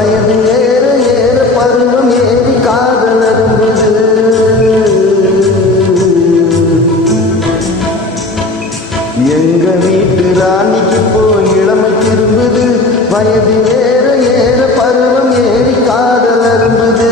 வயது ஏற ஏற பருவம் ஏறி காதல் அரும்புது. எங்க வீட்டு ராணிக்கு போய் இளமை திரும்புது. வயது ஏற ஏற பருவம் ஏறி காதல் அரும்புது.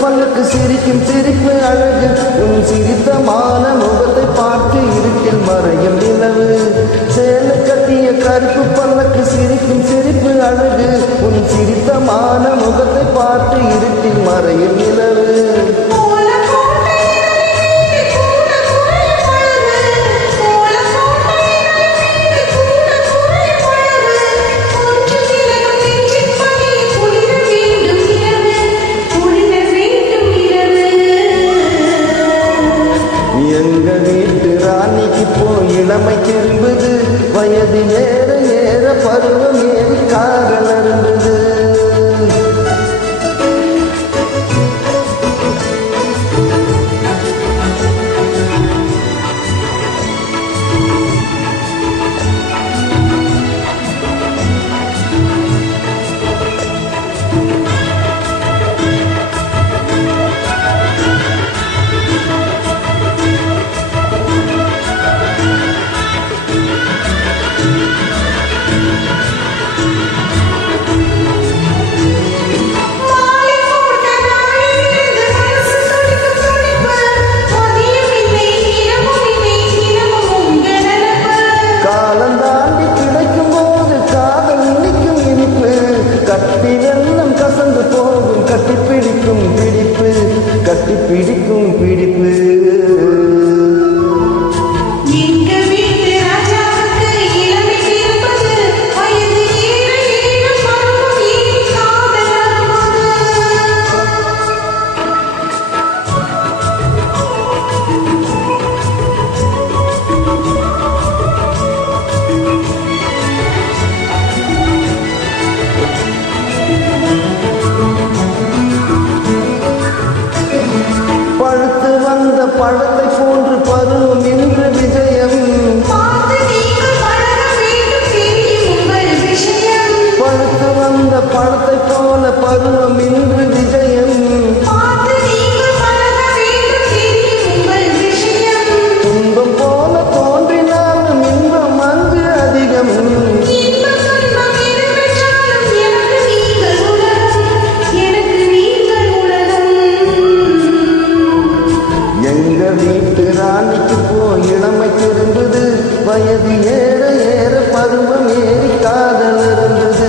பல்லுக்கு சிரிக்கும் சிரிப்பு அழகு. உன் சிரித்தமான முகத்தை பார்த்து இருட்டில் மறையும் நிலவு. சேலை கட்டிய கருப்பு பல்லுக்கு சிரிக்கும் சிரிப்பு அழகு. உன் சிரித்தமான முகத்தை பார்த்து இருட்டில் மறையும் நிலவு. எங்க வீட்டு ராணிக்கு போய் இளமை திரும்புது. வயது ஏற ஏற பருவம் ஏறி காதல் அரும்புது. கட்டி வெள்ளம் கசந்து போகும் கட்டி பிடிக்கும் பிடிப்பு கட்டி பிடிக்கும் பிடிப்பு. பழத்தை போன்று பருவம் இன்று விஜயம். பழுத்து வந்த பழத்தை போல பருவம் இன்று விஜயம். துன்பம் போல தோன்றினாலும் இன்பம் அங்கு அதிகம். எங்க வீட்டு ராணிக்கு போய் இளமை திரும்புது. வயது ஏற ஏற பருவம் ஏறி காதல் இருந்தது.